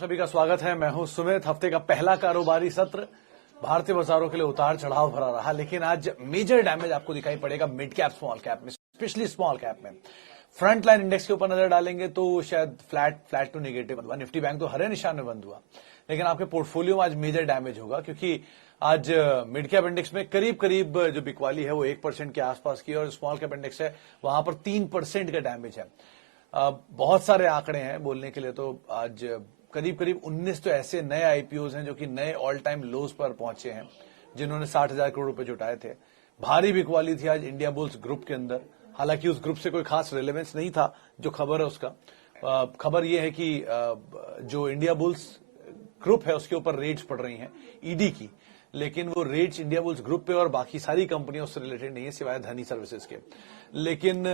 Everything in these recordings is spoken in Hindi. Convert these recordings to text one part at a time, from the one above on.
सभी का स्वागत है। मैं हूं सुमित। हफ्ते का पहला कारोबारी सत्र भारतीय बाजारों के लिए उतार चढ़ाव भरा रहा, लेकिन आज मेजर डैमेज आपको दिखाई पड़ेगा मिड कैप स्मॉल कैप में, स्पेशली स्मॉल कैप में। फ्रंट लाइन इंडेक्स के ऊपर नजर डालेंगे तो शायद फ्लैट टू नेगेटिव हुआ। निफ्टी बैंक तो हरे निशान में बंद हुआ, लेकिन आपके पोर्टफोलियो में आज मेजर डैमेज होगा, क्योंकि आज मिड कैप इंडेक्स में करीब करीब जो बिकवाली है वो 1% के आसपास की, और स्मॉल कैप इंडेक्स है वहां पर 3% का डैमेज है। बहुत सारे आंकड़े हैं बोलने के लिए, तो आज करीब करीब 19 तो ऐसे नए आईपीओज हैं जो कि नए ऑल टाइम लोज पर पहुंचे हैं, जिन्होंने 60,000 करोड़ रुपए जुटाए थे। भारी बिकवाली थी आज इंडिया बुल्स ग्रुप के अंदर। हालांकि उस ग्रुप से कोई खास रेलेवेंस नहीं था, जो खबर है उसका खबर यह है कि जो इंडिया बुल्स ग्रुप है उसके ऊपर रेड्स पड़ रही हैं ईडी की, लेकिन वो रेड्स इंडिया बुल्स ग्रुप पे और बाकी सारी कंपनियों से रिलेटेड नहीं है सिवाय धनी सर्विसेज के। लेकिन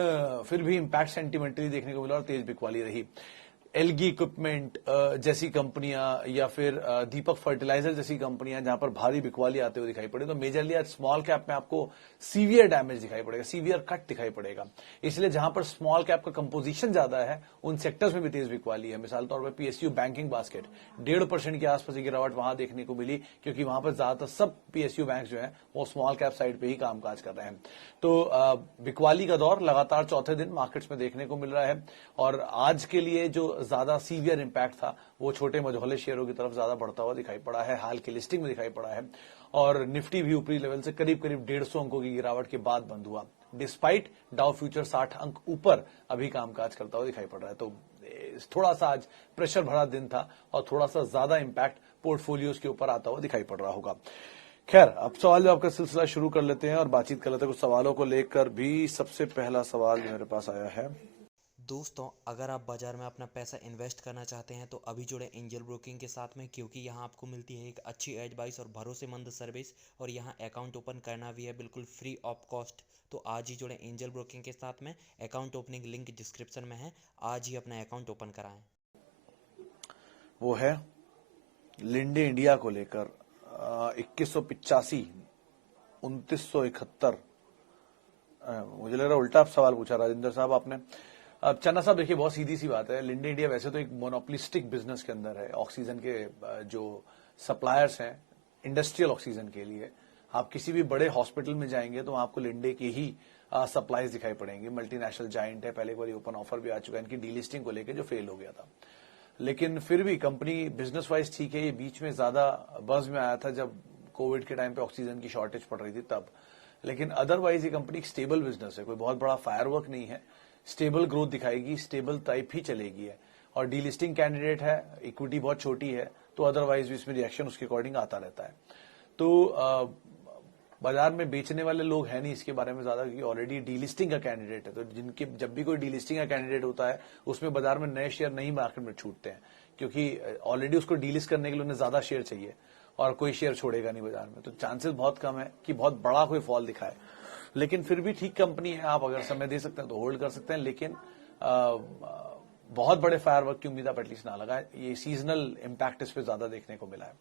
फिर भी इंपैक्ट सेंटिमेंटली देखने को मिला और तेज बिकवाली रही। एलगी इक्विपमेंट जैसी कंपनियां या फिर दीपक फर्टिलाइजर जैसी कंपनियां जहां पर भारी बिकवाली आते हुए दिखाई पड़े, तो मेजरली आज स्मॉल कैप में आपको सीवियर डैमेज दिखाई पड़ेगा, सीवियर कट दिखाई पड़ेगा। इसलिए जहां पर स्मॉल कैप का कंपोजिशन ज्यादा है उन सेक्टर्स में भी तेज बिकवाली है। मिसाल तौर पर पीएसयू बैंकिंग बास्केट 1.5% के आसपास की गिरावट वहां देखने को मिली, क्योंकि वहां पर ज्यादातर सब पीएसयू बैंक जो है वो स्मॉल कैप साइड पे ही कामकाज कर रहे हैं। तो बिकवाली का दौर लगातार चौथे दिन मार्केट्स में देखने को मिल रहा है, और आज के लिए जो ज्यादा सीवियर इंपैक्ट था वो छोटे मझौले शेयरों की तरफ ज्यादा बढ़ता हुआ दिखाई पड़ा है, हाल की लिस्टिंग में दिखाई पड़ा है। और निफ्टी भी ऊपरी लेवल से करीब करीब 150 अंकों की गिरावट के बाद बंद हुआ, डिस्पाइट डाउ फ्यूचर 60 अंक ऊपर अभी कामकाज करता हुआ दिखाई पड़ रहा है। तो थोड़ा सा आज प्रेशर भरा दिन था और थोड़ा सा ज्यादा इंपैक्ट पोर्टफोलियोज के ऊपर आता हुआ दिखाई पड़ रहा होगा। खैर, अब सवाल जवाब का सिलसिला शुरू कर लेते हैं और बातचीत कर लेते हैं कुछ सवालों को लेकर भी। सबसे पहला सवाल मेरे पास आया है। दोस्तों, अगर आप बाजार में अपना पैसा इन्वेस्ट करना चाहते हैं तो अभी जुड़े एंजल ब्रोकिंग के साथ में, क्योंकि यहाँ आपको मिलती है एक अच्छी एडवाइस और भरोसेमंद सर्विस, और यहाँ अकाउंट ओपन करना भी है बिल्कुल फ्री ऑफ कॉस्ट। तो आज ही जुड़े एंजल ब्रोकिंग के साथ में। अकाउंट ओपनिंग लिंक डिस्क्रिप्शन में है, आज ही अपना अकाउंट ओपन कराएं। वो है लिंडे इंडिया को लेकर 2185, 2971। मुझे लग रहा है उल्टा सवाल पूछा राजेंद्र साहब आपने। अब चन्ना साहब देखिए, बहुत सीधी सी बात है। लिंडे इंडिया वैसे तो एक मोनोपोलिस्टिक बिजनेस के अंदर है। ऑक्सीजन के जो सप्लायर्स हैं इंडस्ट्रियल ऑक्सीजन के लिए, आप किसी भी बड़े हॉस्पिटल में जाएंगे तो आपको लिंडे की ही सप्लाईज दिखाई पड़ेंगी। मल्टीनेशनल जायंट है, पहले एक बार ओपन ऑफर भी आ चुका है इनकी डीलिस्टिंग को लेकर जो फेल हो गया था। लेकिन फिर भी कंपनी बिजनेस वाइज ठीक है। ये बीच में ज्यादा बज में आया था जब कोविड के टाइम पे ऑक्सीजन की शॉर्टेज पड़ रही थी तब, लेकिन अदरवाइज ये कंपनी एक स्टेबल बिजनेस है, कोई बहुत बड़ा फायरवर्क नहीं है। स्टेबल ग्रोथ दिखाएगी, स्टेबल टाइप ही चलेगी है, और डीलिस्टिंग कैंडिडेट है, इक्विटी बहुत छोटी है, तो अदरवाइज भी इसमें रिएक्शन उसके अकॉर्डिंग आता रहता है। तो बाजार में बेचने वाले लोग हैं नहीं इसके बारे में ज्यादा, क्योंकि ऑलरेडी डीलिस्टिंग का कैंडिडेट है। तो जिनके जब भी कोई डीलिस्टिंग का कैंडिडेट होता है उसमें बाजार में नए शेयर नहीं मार्केट में छूटते हैं, क्योंकि ऑलरेडी उसको डीलिस्ट करने के लिए उन्हें ज्यादा शेयर चाहिए और कोई शेयर छोड़ेगा नहीं बाजार में। तो चांसेस बहुत कम है कि बहुत बड़ा कोई फॉल दिखाए, लेकिन फिर भी ठीक कंपनी है। आप अगर समय दे सकते हैं तो होल्ड कर सकते हैं, लेकिन बहुत बड़े फायरवर्क की उम्मीद आप एटलीस्ट ना लगाए। ये सीजनल इंपैक्ट इस पे ज्यादा देखने को मिला है।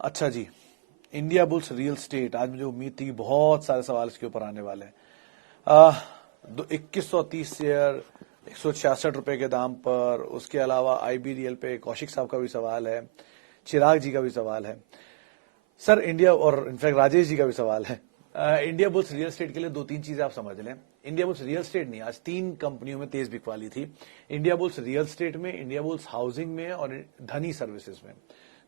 अच्छा जी, इंडिया बुल्स रियल स्टेट, आज मुझे उम्मीद थी कि बहुत सारे सवाल इसके ऊपर आने वाले हैं। 2130 शेयर 166 रुपए के दाम पर। उसके अलावा आईबीरियल पे कौशिक साहब का भी सवाल है, चिराग जी का भी सवाल है सर इंडिया, और इनफैक्ट राजेश जी का भी सवाल है। इंडिया बुल्स रियल स्टेट के लिए दो तीन चीजें आप समझ लें। इंडिया बुल्स रियल स्टेट नहीं, आज तीन कंपनियों में तेज बिकवाली थी। इंडिया बुल्स रियल स्टेट में, इंडिया बुल्स हाउसिंग में और धनी सर्विसेज में।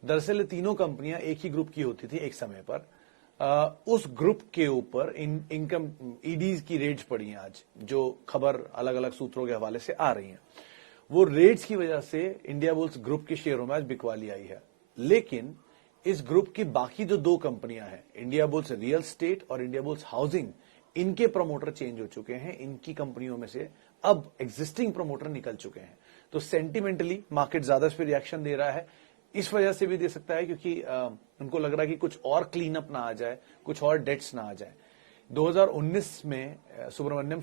दरअसल ये तीनों कंपनियां एक ही ग्रुप की होती थी एक समय पर। उस ग्रुप के ऊपर इनकम ईडीज की रेड्स पड़ी हैं आज, जो खबर अलग अलग सूत्रों के हवाले से आ रही है। वो रेड्स की वजह से इंडिया बुल्स ग्रुप के शेयरों में आज बिकवाली आई है। लेकिन इस ग्रुप की बाकी जो दो कंपनियां हैं, इंडिया बुल्स रियल स्टेट और इंडिया बुल्स हाउसिंग, इनके प्रमोटर चेंज हो चुके हैं। इनकी कंपनियों में से अब एग्जिस्टिंग प्रमोटर निकल चुके हैं। तो सेंटिमेंटली मार्केट ज्यादा इस पर रिएक्शन दे रहा है। इस वजह से भी दे सकता है क्योंकि उनको लग रहा है कि कुछ और क्लीन अप ना आ जाए, कुछ और डेट्स ना आ जाए। 2019 में सुब्रमण्यम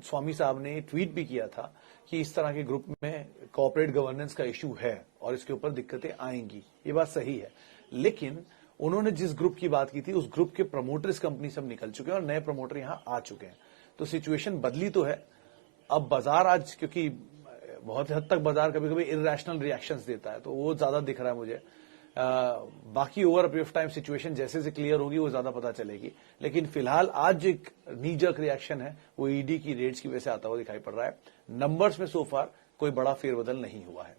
स्वामी साहब ने ट्वीट भी किया था कि इस तरह के ग्रुप में कॉर्पोरेट गवर्नेंस का इशू है और इसके ऊपर दिक्कतें आएंगी। ये बात सही है, लेकिन उन्होंने जिस ग्रुप की बात की थी उस ग्रुप के प्रमोटर इस कंपनी से निकल चुके हैं और नए प्रमोटर यहां आ चुके हैं। तो सिचुएशन बदली तो है। अब बाजार आज, क्योंकि बहुत हद तक बाजार कभी कभी इरेशनल रिएक्शंस देता है, तो वो ज्यादा दिख रहा है मुझे। बाकी over period of time situation जैसे से क्लियर होगी वो ज्यादा पता चलेगी, लेकिन फिलहाल आज जो एक नी जर्क रिएक्शन है वो ईडी की रेट्स की वजह से आता हुआ दिखाई पड़ रहा है। नंबर्स में सो फार कोई बड़ा फेरबदल नहीं हुआ है।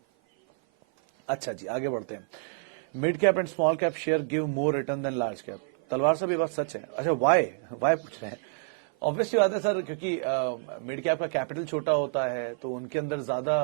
अच्छा जी, आगे बढ़ते हैं। Mid cap and small cap share give more return than large cap. Talwar साहब ये बात सच है? अच्छा, वाई पूछ रहे हैं। ऑब्वियसली बात है सर, क्योंकि मिड कैप का कैपिटल छोटा होता है तो उनके अंदर ज्यादा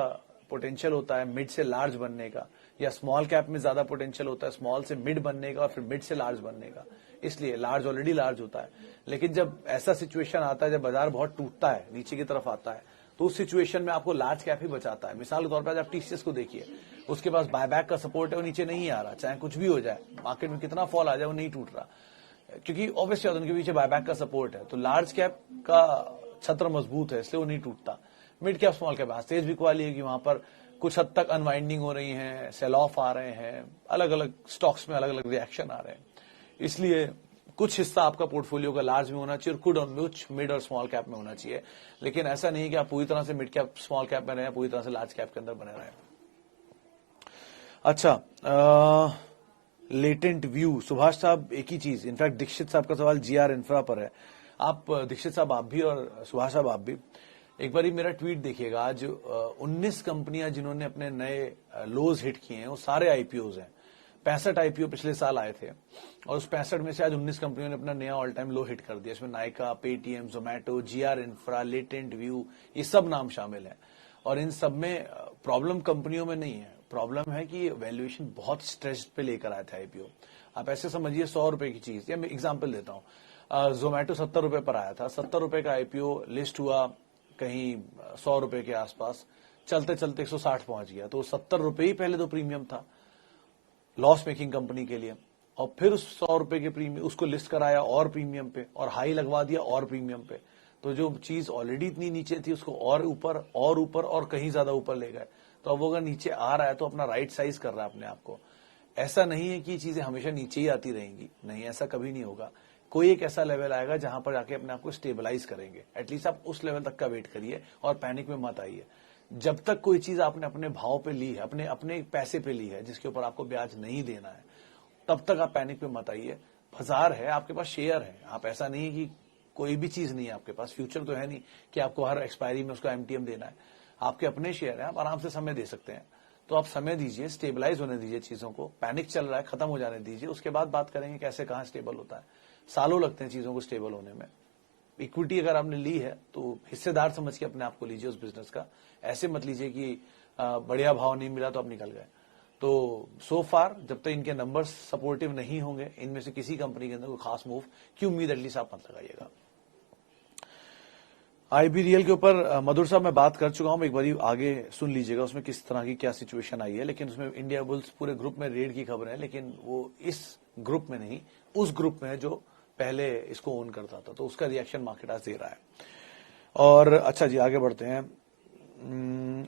पोटेंशियल होता है मिड से लार्ज बनने का, या स्मॉल कैप में ज्यादा पोटेंशियल होता है स्मॉल से मिड बनने का और फिर मिड से लार्ज बनने का, इसलिए लार्ज ऑलरेडी लार्ज होता है। लेकिन जब ऐसा सिचुएशन आता है, जब बाजार बहुत टूटता है, नीचे की तरफ आता है, तो उस सिचुएशन में आपको लार्ज कैप ही बचाता है। मिसाल के तौर पर आप टीसीएस को देखिए, उसके पास बायबैक का सपोर्ट है, वो नीचे नहीं आ रहा, चाहे कुछ भी हो जाए, मार्केट में कितना फॉल आ जाए वो नहीं टूट रहा, क्योंकि ऑब्वियसली उनके पीछे बायबैक का सपोर्ट है। तो लार्ज कैप का छत्र मजबूत है, इसलिए वो नहीं टूटता। मिड कैप स्मॉल कैप तेज बिक वाली है कि वहां पर कुछ हद तक अनवाइंडिंग हो रही है, सेल ऑफ आ रहे हैं, अलग अलग स्टॉक्स में अलग अलग रिएक्शन आ रहे हैं, इसलिए कुछ हिस्सा आपका पोर्टफोलियो का लार्ज में होना चाहिए और कुछ मिड और स्मॉल कैप में होना चाहिए। लेकिन ऐसा नहीं कि आप पूरी तरह से मिड कैप स्मॉल कैप में रहे, पूरी तरह से लार्ज कैप के अंदर बने रहे। अच्छा, लेटेंट व्यू सुभाष साहब, एक ही चीज, इनफैक्ट दीक्षित साहब का सवाल जीआर इंफ्रा पर है। आप दीक्षित साहब आप भी और सुभाष साहब आप भी एक बार मेरा ट्वीट देखिएगा। आज 19 कंपनियां जिन्होंने अपने नए लोज हिट किए हैं वो सारे आईपीओज हैं। 65 आईपीओ पिछले साल आए थे और उस 65 में से आज 19 कंपनियों ने अपना नया ऑल टाइम लो हिट कर दिया। इसमें Nykaa, Paytm, Zomato, GR infra, latent view, ये सब नाम शामिल है। और इन सब में प्रॉब्लम कंपनियों में नहीं है, प्रॉब्लम है कि वैल्यूएशन बहुत स्ट्रेच पे लेकर आए थे आईपीओ। आप ऐसे समझिए 100 रुपए की चीज, या मैं एग्जाम्पल देता हूँ, जोमैटो 70 रुपए पर आया था, 70 रुपए का आईपीओ लिस्ट हुआ कहीं 100 रुपए के आसपास, चलते चलते 160 पहुंच गया, तो 70 रुपए ही पहले तो प्रीमियम था लॉस मेकिंग कंपनी के लिए, और फिर उस 100 रुपए के प्रीमियम उसको लिस्ट कराया और प्रीमियम पे, और हाई लगवा दिया और प्रीमियम पे, तो जो चीज ऑलरेडी इतनी नीचे थी उसको और ऊपर और ऊपर और कहीं ज्यादा ऊपर ले गए। तो अब वो अगर नीचे आ रहा है तो अपना राइट साइज कर रहा है अपने आप को। ऐसा नहीं है कि चीजें हमेशा नीचे ही आती रहेंगी, नहीं, ऐसा कभी नहीं होगा। कोई एक ऐसा लेवल आएगा जहां पर जाके अपने आप को स्टेबलाइज करेंगे। एटलीस्ट आप उस लेवल तक का वेट करिए और पैनिक में मत आइए। जब तक कोई चीज आपने अपने भाव पे ली है, अपने अपने पैसे पे ली है जिसके ऊपर आपको ब्याज नहीं देना है, तब तक आप पैनिक में मत आइए। बाजार है, आपके पास शेयर है, आप ऐसा नहीं है कि कोई भी चीज नहीं है आपके पास, फ्यूचर तो है नहीं कि आपको हर एक्सपायरी में उसको एमटीएम देना है। आपके अपने शेयर है, आप आराम से समय दे सकते हैं। तो आप समय दीजिए, स्टेबलाइज होने दीजिए चीजों को, पैनिक चल रहा है खत्म हो जाने दीजिए, उसके बाद बात करेंगे कैसे कहां स्टेबल होता है। सालों लगते हैं चीजों को स्टेबल होने में। इक्विटी अगर आपने ली है तो हिस्सेदार समझ के अपने आप को लीजिए उस बिजनेस का, ऐसे मत लीजिए कि बढ़िया भाव नहीं मिला तो आप निकल गए। तो सो फार जब तक इनके नंबर्स सपोर्टिव नहीं होंगे, इनमें से किसी कंपनी के अंदर कोई खास मूव की उम्मीद एटलीस्ट आप मत लगाइएगा। आईबीरियल के ऊपर मधुर साहब मैं बात कर चुका हूं, एक बार आगे सुन लीजिएगा उसमें किस तरह की क्या सिचुएशन आई है। लेकिन उसमें इंडिया बुल्स पूरे ग्रुप में रेड की खबर है, लेकिन वो इस ग्रुप में नहीं, उस ग्रुप में है जो पहले इसको ओन करता था, तो उसका रिएक्शन मार्केट आज दे रहा है। और अच्छा जी, आगे बढ़ते हैं।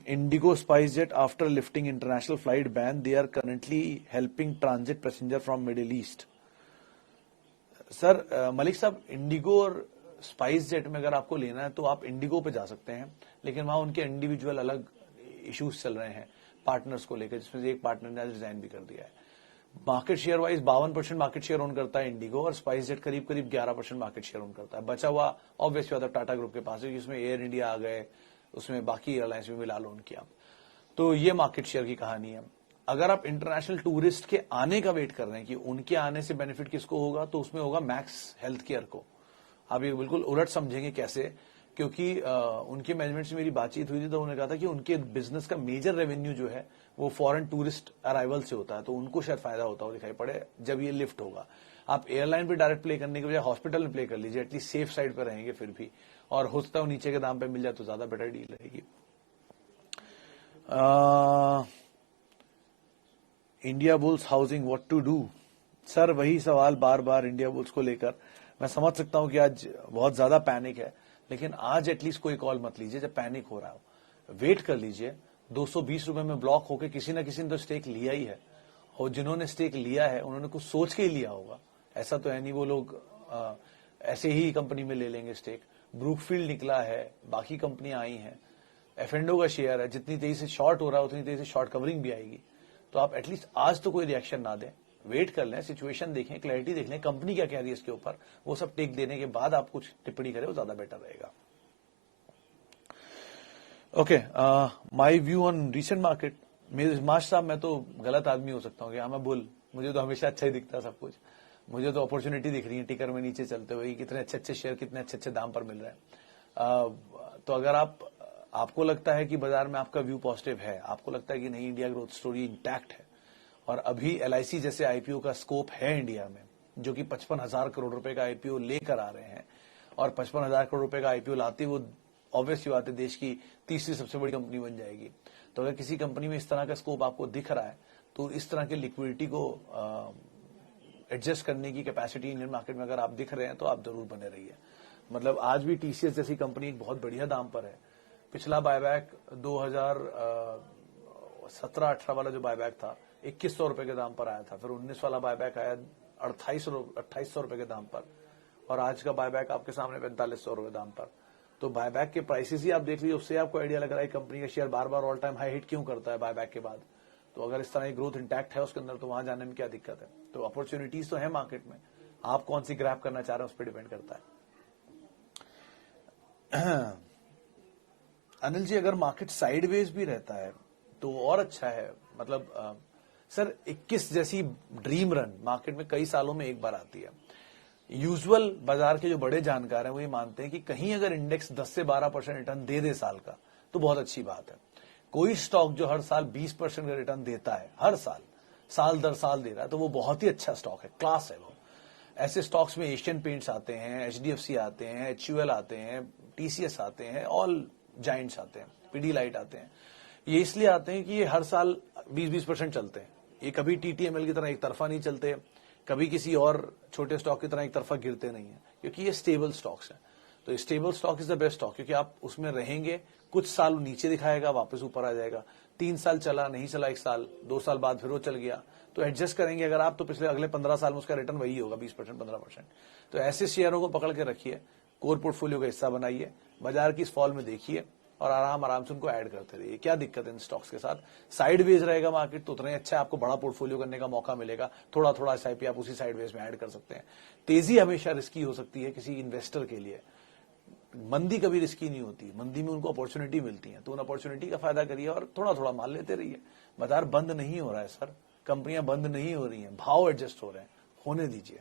IndiGo SpiceJet after lifting international flight ban, they are currently helping transit passenger from Middle East. Sir Malik साहब, इंडिगो और स्पाइस जेट में अगर आपको लेना है तो आप इंडिगो पे जा सकते हैं, लेकिन वहां उनके इंडिविजुअल अलग इश्यूज चल रहे हैं पार्टनर्स को लेकर, जिसमें से एक पार्टनर ने आज रिजाइन भी कर दिया है। Market share wise 52% market share own करता है इंडिगो, और स्पाइस जेट करीब करीब 11% मार्केट शेयर ओन करता है। बचा हुआ ऑब्वियसली बात टाटा ग्रुप के पास है, जिसमें एयर इंडिया आ गए, उसमें बाकी एयरलाइंस में मिला लोन किया। तो ये मार्केट शेयर की कहानी है। अगर आप इंटरनेशनल टूरिस्ट के आने का वेट कर रहे हैं कि उनके आने से बेनिफिट किसको होगा, तो उसमें होगा मैक्स हेल्थ केयर को। आप ये बिल्कुल उलट समझेंगे कैसे, क्योंकि उनके मैनेजमेंट से मेरी बातचीत हुई थी तो उन्होंने कहा था कि उनके बिजनेस का मेजर रेवेन्यू जो है वो फॉरेन टूरिस्ट अराइवल से होता है, तो उनको शायद फायदा होता हो दिखाई पड़े जब ये लिफ्ट होगा। आप एयरलाइन पे डायरेक्ट प्ले करने के बजाय हॉस्पिटल में प्ले कर लीजिए, एटलीस्ट सेफ साइड पे रहेंगे फिर भी, और हो सकता है नीचे के दाम पे मिल जाए तो ज्यादा बेटर डील रहेगी। Indiabulls housing what to do. Sir वही सवाल बार बार इंडिया बुल्स को लेकर। मैं समझ सकता हूं कि आज बहुत ज्यादा पैनिक है, लेकिन आज एटलीस्ट कोई कॉल मत लीजिए जब पैनिक हो रहा हो, वेट कर लीजिए। 220 रुपए में ब्लॉक होकर किसी ना किसी ने तो स्टेक लिया ही है, और जिन्होंने स्टेक लिया है उन्होंने कुछ सोच के ही लिया होगा। ऐसा तो है नहीं वो लोग ऐसे ही कंपनी में ले लेंगे स्टेक। ब्रूकफील्ड निकला है, बाकी कंपनियां आई हैं, F&O का शेयर है, जितनी तेजी से शॉर्ट हो रहा है उतनी तेजी से शॉर्ट कवरिंग भी आएगी। तो आप एटलीस्ट आज तो कोई रिएक्शन ना दें, वेट कर लें, सिचुएशन देखें, क्लैरिटी देख लें, कंपनी क्या कह रही है इसके ऊपर, वो सब टेक देने के बाद आप कुछ टिप्पणी करें, वो ज्यादा बेटर रहेगा। Okay, my view on recent market. मेरे मास्टर साहब, मैं तो गलत आदमी हो सकता हूँ, मैं बुल, मुझे तो हमेशा अच्छा ही दिखता है सब कुछ। मुझे तो अपॉर्चुनिटी दिख रही है टिकर में नीचे चलते हुए, कितने अच्छे अच्छे शेयर कितने अच्छे अच्छे दाम पर मिल रहे हैं। तो अगर आपको लगता है कि बाजार में आपका व्यू पॉजिटिव है, आपको लगता है कि नहीं इंडिया ग्रोथ स्टोरी इंटैक्ट है, और अभी LIC जैसे आईपीओ का स्कोप है इंडिया में, जो कि 55,000 करोड़ रुपए का आईपीओ लेकर आ रहे हैं, और 55,000 करोड़ रुपए का आईपीओ लाते वो ऑब्वियस बात है देश की तीसरी सबसे बड़ी कंपनी बन जाएगी। तो अगर किसी कंपनी में इस तरह का स्कोप आपको दिख रहा है, तो इस तरह के लिक्विडिटी को एडजस्ट करने की कैपेसिटी इंडियन मार्केट में अगर आप दिख रहे हैं तो आप जरूर बने रहिए। मतलब आज भी TCS जैसी कंपनी एक बहुत बढ़िया दाम पर है। पिछला बायबैक 2017-18 वाला जो बायबैक था 2100 रुपए के दाम पर आया था, फिर 19 वाला बायबैक आया 2800 रुपए के दाम पर, और आज का बायबैक आपके सामने 4500 रुपए दाम पर। तो बायबैक के प्राइसेस ही आप देख लीजिए, उससे आपको आइडिया लग रहा है कंपनी का शेयर बार बार ऑल टाइम हाई हिट क्यों करता है बायबैक के बाद। तो अगर इस तरह की ग्रोथ इंटैक्ट है उसके अंदर, तो वहां जाने में क्या दिक्कत है। तो अपॉर्चुनिटीज तो है मार्केट में, आप कौन सी ग्रैब करना चाह रहे हैं उस पर डिपेंड करता है। अनिल जी, अगर मार्केट साइडवेज भी रहता है तो और अच्छा है। मतलब सर 21 जैसी ड्रीम रन मार्केट में कई सालों में एक बार आती है। यूजुअल बाजार के जो बड़े जानकार हैं वो ये मानते हैं कि कहीं अगर इंडेक्स 10 से 12% रिटर्न दे दे साल का, तो बहुत अच्छी बात है। कोई स्टॉक जो हर साल 20% का रिटर्न देता है, हर साल दर साल दे रहा है, तो वो बहुत ही अच्छा स्टॉक है, क्लास है वो। ऐसे स्टॉक्स में एशियन पेंट्स आते हैं, HDFC आते हैं, HUL आते हैं, TCS आते हैं, ऑल जाइंट्स आते हैं, PDलिट आते हैं। ये इसलिए आते हैं कि ये हर साल 20-20% चलते हैं। ये कभी TTML की तरह एक तरफा नहीं चलते, कभी किसी और छोटे स्टॉक की तरह एक तरफा गिरते नहीं है, क्योंकि ये स्टेबल स्टॉक्स हैं। तो stable stock is the best stock, क्योंकि आप उसमें रहेंगे, कुछ साल नीचे दिखाएगा, वापस ऊपर आ जाएगा, 3 साल चला, नहीं चला 1 साल, 2 साल बाद फिर वो चल गया, तो एडजस्ट करेंगे अगर आप, तो पिछले अगले 15 साल में उसका रिटर्न वही होगा, 20% 15%। तो ऐसे शेयरों को पकड़ के रखिए, कोर पोर्टफोलियो का हिस्सा बनाइए, बाजार की इस फॉल में देखिए, और आराम से उनको ऐड करते रहिए। क्या दिक्कत है इन स्टॉक्स के साथ। साइडवेज रहेगा मार्केट तो उतना ही अच्छा, आपको बड़ा पोर्टफोलियो करने का मौका मिलेगा, थोड़ा थोड़ा SIP आप उसी साइडवेज में ऐड कर सकते हैं। तेजी हमेशा रिस्की हो सकती है किसी इन्वेस्टर के लिए, मंदी कभी रिस्की नहीं होती, मंदी में उनको अपॉर्चुनिटी मिलती है, तो उन अपॉर्चुनिटी का फायदा करिए और थोड़ा थोड़ा माल लेते रहिए। बाजार बंद नहीं हो रहा है सर, कंपनियां बंद नहीं हो रही हैं, भाव एडजस्ट हो रहे हैं, होने दीजिए।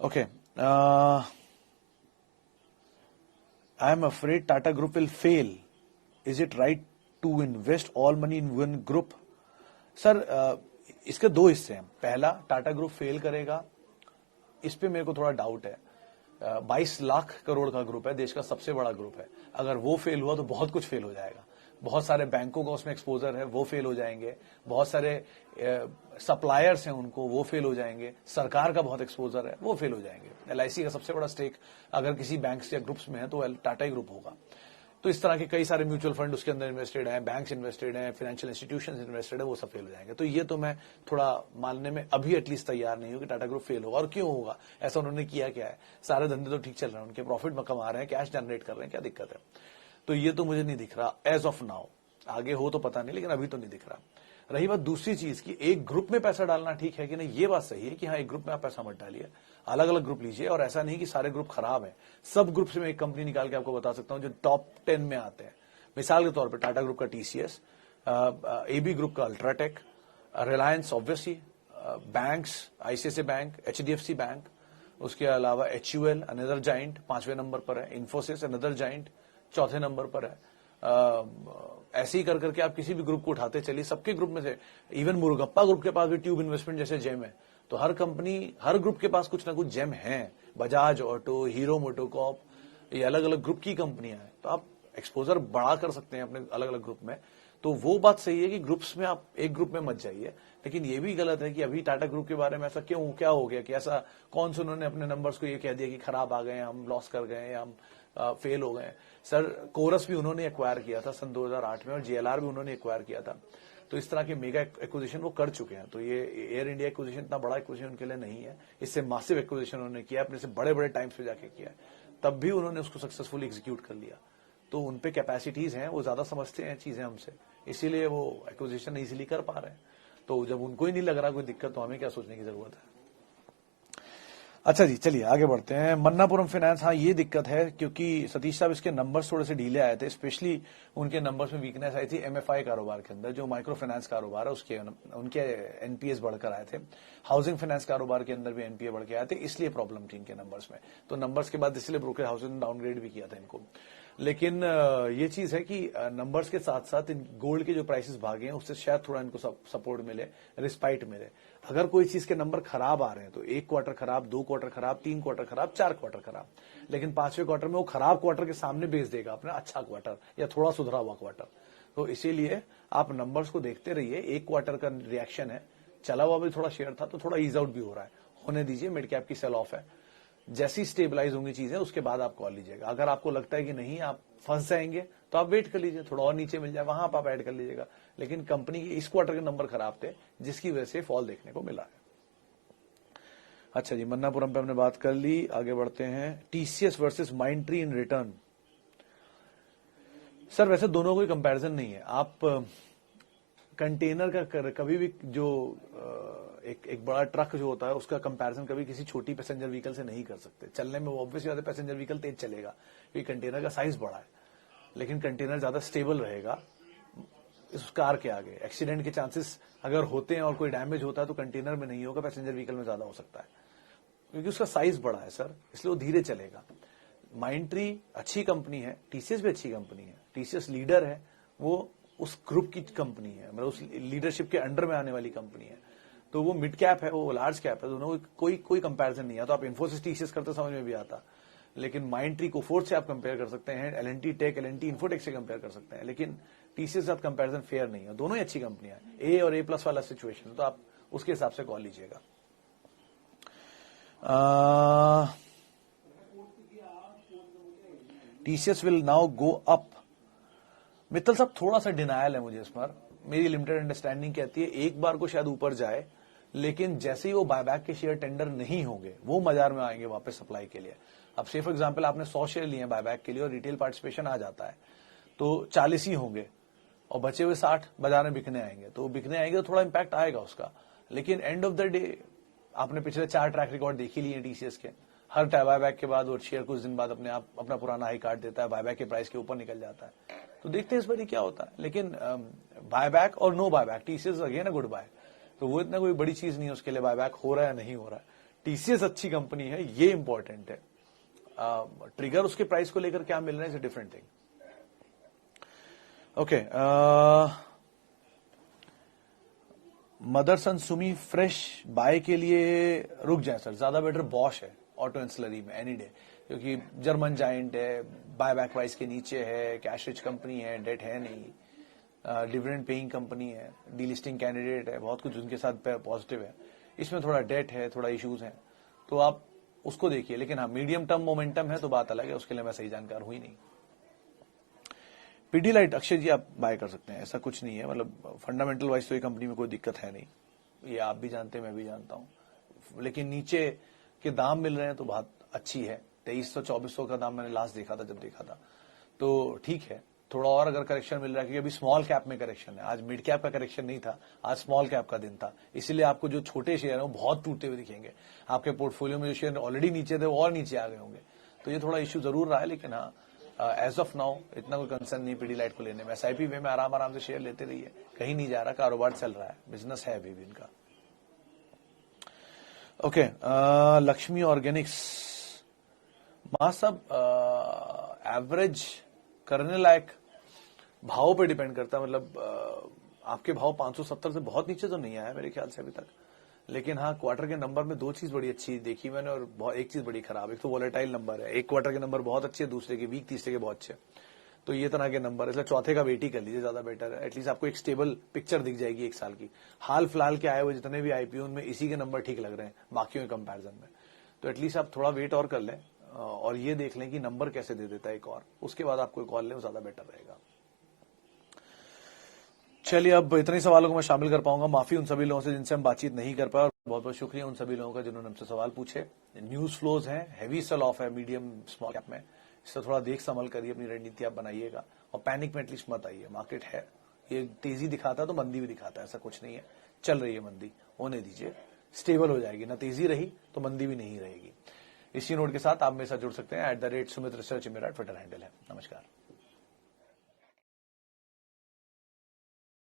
Okay, I am afraid Tata Group will fail. Is it right to invest all money in one group? Sir इसके 2 हिस्से हैं। पहला, टाटा ग्रुप फेल करेगा, इस पे मेरे को थोड़ा डाउट है। 22 लाख करोड़ का ग्रुप है, देश का सबसे बड़ा ग्रुप है। अगर वो फेल हुआ तो बहुत कुछ फेल हो जाएगा। बहुत सारे बैंकों का उसमें एक्सपोजर है, वो फेल हो जाएंगे। बहुत सारे सप्लायर्स हैं उनको, वो फेल हो जाएंगे। सरकार का बहुत एक्सपोजर है, वो फेल हो जाएंगे। LIC का सबसे बड़ा स्टेक अगर किसी बैंक्स या ग्रुप्स में है तो टाटा ही ग्रुप होगा। तो इस तरह के कई सारे म्यूचुअल फंड उसके अंदर इन्वेस्टेड हैं, बैंक्स इन्वेस्टेड हैं, फाइनेंशियल इंस्टीट्यूशंस इन्वेस्टेड है, वो सब फेल हो जाएंगे। तो ये तो मैं थोड़ा मानने में अभी एटलीस्ट तैयार नहीं हूं कि टाटा ग्रुप फेल होगा। और क्यों होगा, ऐसा उन्होंने किया क्या है, सारे धंधे तो ठीक चल रहे हैं, उनके प्रॉफिट में कमा रहे हैं, कैश जनरेट कर रहे हैं, क्या दिक्कत है। तो ये तो मुझे नहीं दिख रहा एज ऑफ नाउ, आगे हो तो पता नहीं, लेकिन अभी तो नहीं दिख रहा। रही बात दूसरी चीज की, एक ग्रुप में पैसा डालना ठीक है कि नहीं, ये बात सही है कि हाँ एक ग्रुप में आप पैसा मत डालिए, अलग अलग ग्रुप लीजिए। और ऐसा नहीं कि सारे ग्रुप खराब हैं, सब ग्रुप से मैं एक कंपनी निकाल के आपको बता सकता हूं जो टॉप 10 में आते हैं। मिसाल के तौर पर टाटा ग्रुप का TCS, AB ग्रुप का UltraTech, Reliance obviously, banks ICICI bank, HDFC bank, उसके अलावा HUL अनदर जाइंट 5वें नंबर पर है, इन्फोसिस अनदर जाइंट 4थे नंबर पर है। ऐसे ही कर करके आप किसी भी ग्रुप को उठाते चलिए, सबके ग्रुप में से इवन मुरुगप्पा ग्रुप के पास भी ट्यूब इन्वेस्टमेंट जैसे जेम है। तो हर कंपनी, हर ग्रुप के पास कुछ ना कुछ जेम है। बजाज ऑटो, हीरो मोटोकॉप, ये अलग अलग ग्रुप की कंपनियां हैं, तो आप एक्सपोजर बढ़ा कर सकते हैं अपने अलग अलग ग्रुप में। तो वो बात सही है कि ग्रुप्स में आप एक ग्रुप में मत जाइए, लेकिन ये भी गलत है कि अभी टाटा ग्रुप के बारे में ऐसा क्यों, क्या हो गया कि ऐसा कौन से उन्होंने अपने नंबर्स को ये कह दिया कि खराब आ गए, हम लॉस कर गए, हम फेल हो गए। सर कोरस भी उन्होंने एक्वायर किया था सन 2008 में, और JLR भी उन्होंने एक्वायर किया था। तो इस तरह के मेगा एक्विजिशन वो कर चुके हैं। तो ये एयर इंडिया एक्विजिशन इतना बड़ा एक्विजिशन उनके लिए नहीं है, इससे मासिव एक्विजिशन उन्होंने किया, अपने से बड़े बड़े टाइम्स पे जाके किया, तब भी उन्होंने उसको सक्सेसफुली एग्जीक्यूट कर लिया। तो उन पे कैपेसिटीज हैं, वो ज्यादा समझते हैं चीजें हमसे, इसीलिए वो एक्विजिशन इजीली कर पा रहे हैं। तो जब उनको ही नहीं लग रहा कोई दिक्कत, तो हमें क्या सोचने की जरूरत है। अच्छा जी, चलिए आगे बढ़ते हैं। मन्नापुरम फाइनेंस, हाँ ये दिक्कत है क्योंकि सतीश साहब इसके नंबर्स थोड़े से ढीले आए थे, स्पेशली उनके नंबर्स में वीकनेस आई थी एमएफआई कारोबार के अंदर, जो माइक्रो फाइनेंस कारोबार है उसके उनके एनपीएस बढ़कर आए थे। हाउसिंग फाइनेंस कारोबार के अंदर भी एनपीए बढ़ के आए थे, इसलिए प्रॉब्लम थी इनके नंबर्स में। तो नंबर्स के बाद इसलिए ब्रोकर हाउस ने डाउनग्रेड भी किया था इनको। लेकिन ये चीज है कि नंबर्स के साथ साथ गोल्ड के जो प्राइसेस भागे हैं उससे शायद थोड़ा इनको सपोर्ट मिले, रिस्पाइट मिले। अगर कोई चीज के नंबर खराब आ रहे हैं तो 1 क्वार्टर खराब, 2 क्वार्टर खराब, 3 क्वार्टर खराब, 4 क्वार्टर खराब, लेकिन 5वें क्वार्टर में वो खराब क्वार्टर के सामने बेच देगा अपना अच्छा क्वार्टर या थोड़ा सुधरा हुआ क्वार्टर। तो इसीलिए आप नंबर्स को देखते रहिए। 1 क्वार्टर का रिएक्शन है, चला हुआ भी थोड़ा शेयर था तो थोड़ा ईज आउट भी हो रहा है, होने दीजिए। मिड कैप की सेल ऑफ है, जैसी स्टेबलाइज होंगी चीजें उसके बाद आप कॉल लीजिएगा। अगर आपको लगता है कि नहीं आप फंस जाएंगे तो आप वेट कर लीजिए, थोड़ा और नीचे मिल जाए वहां आप ऐड कर लीजिएगा। लेकिन कंपनी के इस क्वार्टर के नंबर खराब थे जिसकी वजह से फॉल देखने को मिला है। अच्छा जी, मन्नापुरम पे हमने बात कर ली, आगे बढ़ते हैं। TCS versus Mindtree in return. Sir वैसे दोनों कोई कंपैरिजन नहीं है। आप कंटेनर का कभी भी जो एक बड़ा ट्रक जो होता है उसका कंपैरिजन कभी किसी छोटी पैसेंजर व्हीकल से नहीं कर सकते। चलने में ऑब्वियसली ज्यादा पैसेंजर व्हीकल तेज चलेगा क्योंकि कंटेनर का साइज बड़ा है, लेकिन कंटेनर ज्यादा स्टेबल रहेगा इस कार के आगे। एक्सीडेंट के चांसेस अगर होते हैं और कोई डैमेज होता है तो कंटेनर में नहीं होगा, पैसेंजर व्हीकल में ज्यादा हो सकता है क्योंकि उसका साइज बड़ा है सर, इसलिए वो धीरे चलेगा। माइंडट्री अच्छी कंपनी है, टीसीएस भी अच्छी कंपनी है। टीसीएस लीडर है, वो उस ग्रुप की कंपनी है, मतलब उस लीडरशिप के अंडर में आने वाली कंपनी है। तो वो मिड कैप है, वो लार्ज कैप है, दोनों कोई कंपैरिजन नहीं है। तो आप इन्फोसिस टीसीएस करते समझ में भी आता, लेकिन माइंडट्री को फोर्थ से आप कंपेयर कर सकते हैं, एलएनटी टेक, एलएनटी इन्फोटेक से कंपेयर कर सकते हैं, लेकिन टीसीएस के साथ कंपैरिजन फेयर नहीं है। दोनों ही अच्छी कंपनियां हैं, ए और A+ वाला सिचुएशन, तो आप उसके हिसाब से कॉल लीजिएगा। TCS will now go up. Mittal साहब थोड़ा सा डिनायल है मुझे इस पर, मेरी लिमिटेड अंडरस्टैंडिंग कहती है एक बार को शायद ऊपर जाए, लेकिन जैसे ही वो बायबैक के शेयर टेंडर नहीं होंगे वो बाजार में आएंगे वापस सप्लाई के लिए। अब से फॉर एग्जांपल आपने 100 शेयर लिए हैं बायबैक के लिए और रिटेल पार्टिसिपेशन आ जाता है तो 40 ही होंगे और बचे हुए 60 बाजार में बिकने आएंगे, तो बिकने आएंगे तो थोड़ा इंपैक्ट आएगा उसका। लेकिन एंड ऑफ द डे आपने पिछले 4 ट्रैक रिकॉर्ड देख ही लिए टीसीएस के, हर बायबैक के बाद वो शेयर कुछ दिन बाद अपने आप अपना पुराना हाई काट देता है, बायबैक के प्राइस के ऊपर निकल जाता है। तो देखते हैं इस बार क्या होता है। लेकिन बायबैक और no buyback, TCS again a good buy, तो वो इतना कोई बड़ी चीज नहीं है उसके लिए बायबैक हो रहा है नहीं हो रहा है। टीसीएस अच्छी कंपनी है, ये इंपॉर्टेंट है। ट्रिगर उसके प्राइस को लेकर क्या मिल रहा है is a different thing. Okay, Motherson Sumi fresh buy के लिए रुक जाए सर, ज्यादा बेटर बॉश है ऑटो एंसिलरी में एनी डे, क्योंकि जर्मन जाइंट है, बायबैक प्राइस के नीचे है, कैश रिच कंपनी है, डेट है नहीं, डिविडेंड पेइंग कंपनी है, डीलिस्टिंग कैंडिडेट है, बहुत कुछ उनके साथ पॉजिटिव है। इसमें थोड़ा डेट है, थोड़ा इश्यूज हैं, तो आप उसको देखिए। लेकिन हाँ मीडियम टर्म मोमेंटम है तो बात अलग है, उसके लिए मैं सही जानकार हुई नहीं। पीडीलाइट अक्षय जी आप बाय कर सकते हैं, ऐसा कुछ नहीं है, मतलब फंडामेंटल वाइज तो ये कंपनी में कोई दिक्कत है नहीं, ये आप भी जानते हैं मैं भी जानता हूं। लेकिन नीचे के दाम मिल रहे हैं तो बात अच्छी है। 2300-2400 का दाम मैंने लास्ट देखा था, जब देखा था तो ठीक है। थोड़ा और अगर करेक्शन मिल रहा है, क्योंकि अभी स्मॉल कैप में करेक्शन है, आज मिड कैप का करेक्शन नहीं था, आज स्मॉल कैप का दिन था, इसीलिए आपको जो छोटे शेयर है वो बहुत टूटते हुए दिखेंगे। आपके पोर्टफोलियो में जो शेयर ऑलरेडी नीचे थे वो और नीचे आ गए होंगे, तो ये थोड़ा इश्यू जरूर रहा है। लेकिन हाँ एज ऑफ नाउ इतना कोई कंसर्न नहीं पीडीलाइट को लेने में। एसआईपी वे में आराम से शेयर लेते रहिए, कहीं नहीं जा रहा, कारोबार चल रहा है, बिजनेस है अभी भी इनका। ओके, लक्ष्मी ऑर्गेनिक्स साहब एवरेज करने लायक भाव पे डिपेंड करता है, मतलब आपके भाव 570 से बहुत नीचे तो नहीं आया मेरे ख्याल से अभी तक। लेकिन हाँ क्वार्टर के नंबर में 2 चीज बड़ी अच्छी देखी मैंने और एक चीज बड़ी खराब। एक तो वॉलेटाइल नंबर है, एक क्वार्टर के नंबर बहुत अच्छे है, दूसरे के वीक, तीसरे के बहुत अच्छे, तो ये तरह के नंबर है। इसलिए चौथे का वेट ही कर लीजिए, ज्यादा बेटर है। एटलीस्ट आपको एक स्टेबल पिक्चर दिख जाएगी एक साल की। हाल फिलहाल के आए हुए जितने भी आईपीओ उनमें इसी के नंबर ठीक लग रहे हैं बाकियों के कंपैरिजन में, तो एटलीस्ट आप थोड़ा वेट और कर लें और ये देख लें कि नंबर कैसे दे देता है एक और, उसके बाद आप कोई कॉल लें, वो ज्यादा बेटर रहेगा। चलिए, अब इतने ही सवालों को मैं शामिल कर पाऊंगा, माफी उन सभी लोगों से जिनसे हम बातचीत नहीं कर पाए, और बहुत बहुत शुक्रिया उन सभी लोगों का जिन्होंने हमसे सवाल पूछे। न्यूज फ्लोज हैं, हैवी सेल ऑफ है मीडियम स्मॉल कैप में, इससे थोड़ा देख संभल करिए, अपनी रणनीति आप बनाइएगा और पैनिक में एटलीस्ट मत आइए। मार्केट है, ये तेजी दिखाता है तो मंदी भी दिखाता है, ऐसा कुछ नहीं है। चल रही है मंदी, होने दीजिए, स्टेबल हो जाएगी। ना तेजी रही तो मंदी भी नहीं रहेगी। इसी नोट के साथ आप मेरे साथ जुड़ सकते हैं। @Sumit Research मेरा ट्विटर हैंडल है। नमस्कार।